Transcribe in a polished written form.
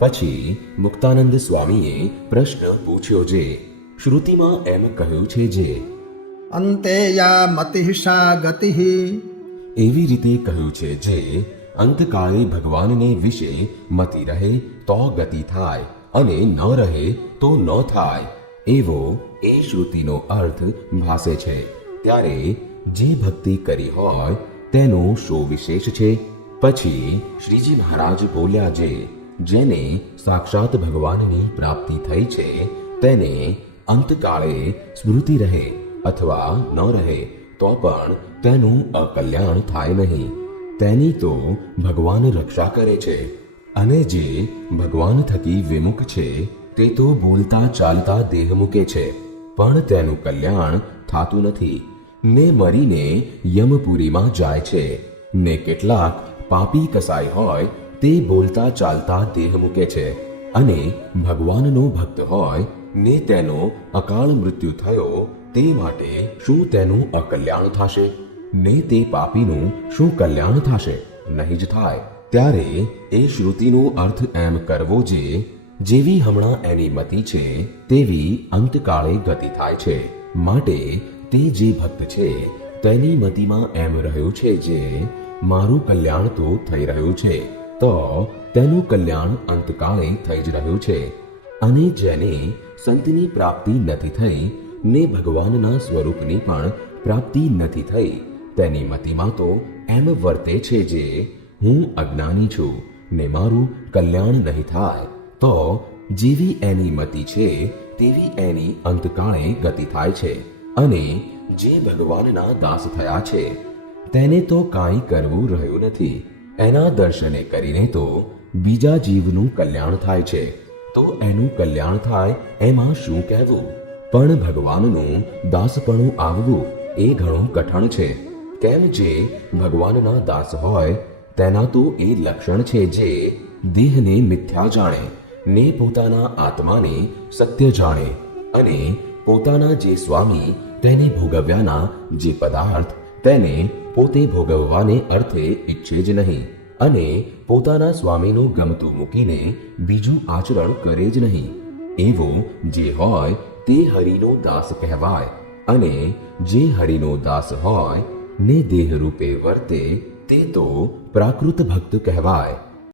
પછી મુક્તાનંદ સ્વામીએ પ્રશ્ન પૂછ્યો જે શ્રુતિમાં એમ કહ્યું છે જે અંતે યા મતિ સા ગતિ. એવી રીતે કહ્યું છે જે અંતકાળે ભગવાનને વિશે મતિ રહે તો ગતિ થાય અને ન રહે તો ન થાય, એવો એ શ્રુતિનો અર્થ ભાસે છે. ત્યારે જે ભક્તિ કરી હોય તેનો શો વિશેષ છે? પછી શ્રીજી મહારાજ બોલ્યા જે જેને સાક્ષાત ભગવાનની પ્રાપ્તિ થઈ છે તેને અંતકાળે સ્મૃતિ રહે અથવા ન રહે તો પણ તેનું અકલ્યાણ થાય નહીં. તેની તો ભગવાન રક્ષા કરે છે. અને જે ભગવાન થકી વિમુખ છે તે તો બોલતા ચાલતા દેહ મૂકે છે, પણ તેનું કલ્યાણ થાતું નથી ને મરીને યમપુરીમાં જાય છે. ને કેટલાક પાપી કસાઈ હોય તે બોલતા ચાલતા દેહ મૂકે છે અને ભગવાનનો ભક્ત હોય ને તેનો અકાળ મૃત્યુ થયો તે માટે શું તેનું અકલ્યાણ થશે? ને તે પાપીનું શું કલ્યાણ થશે? નહીં જ થાય. ત્યારે એ શ્રુતિનો અર્થ એમ કરવો જે જેવી હમણાં એની મતિ છે તેવી અંતકાળે ગતિ થાય છે. માટે તે જે ભક્ત છે તેની મતિમાં એમ રહ્યું છે જે મારું કલ્યાણ તો થઈ રહ્યું છે, તો તેનું કલ્યાણ અંતકાળે થઈ જ રહ્યું છે. અને જેને સંતની પ્રાપ્તિ નથી થઈ ને ભગવાનના સ્વરૂપની પણ પ્રાપ્તિ નથી થઈ તેની મતિમાં તો એમ વર્તે છે જે હું અજ્ઞાની છું ને મારું કલ્યાણ નહીં થાય. તો જેવી એની મતિ છે તેવી એની અંતકાળે ગતિ થાય છે. અને જે ભગવાનના દાસ થયા છે તેને તો કાંઈ કરવું રહ્યું નથી. એના દર્શને કરીને તો બીજા જીવનું કલ્યાણ થાય છે, તો એનું કલ્યાણ થાય એમાં શું કહેવું? પણ ભગવાનનું દાસપણું આવવું એ ઘણું કઠણ છે. કેમ જે ભગવાનના દાસ હોય તેના તો એ લક્ષણ છે જે દેહને મિથ્યા જાણે ને પોતાના આત્માને સત્ય જાણે, અને પોતાના જે સ્વામી તેને ભોગવ્યાના જે પદાર્થ તેને પોતે ભોગવવાને અર્થે ઈચ્છે જ નહીં, અને પોતાના સ્વામીનું ગમતું મૂકીને બીજું આચરણ કરે જ નહીં. એવો જે હોય તે હરિનો દાસ કહેવાય. અને જે હરિનો દાસ હોય ને દેહ રૂપે વર્તે તે તો પ્રાકૃત ભક્ત કહેવાય.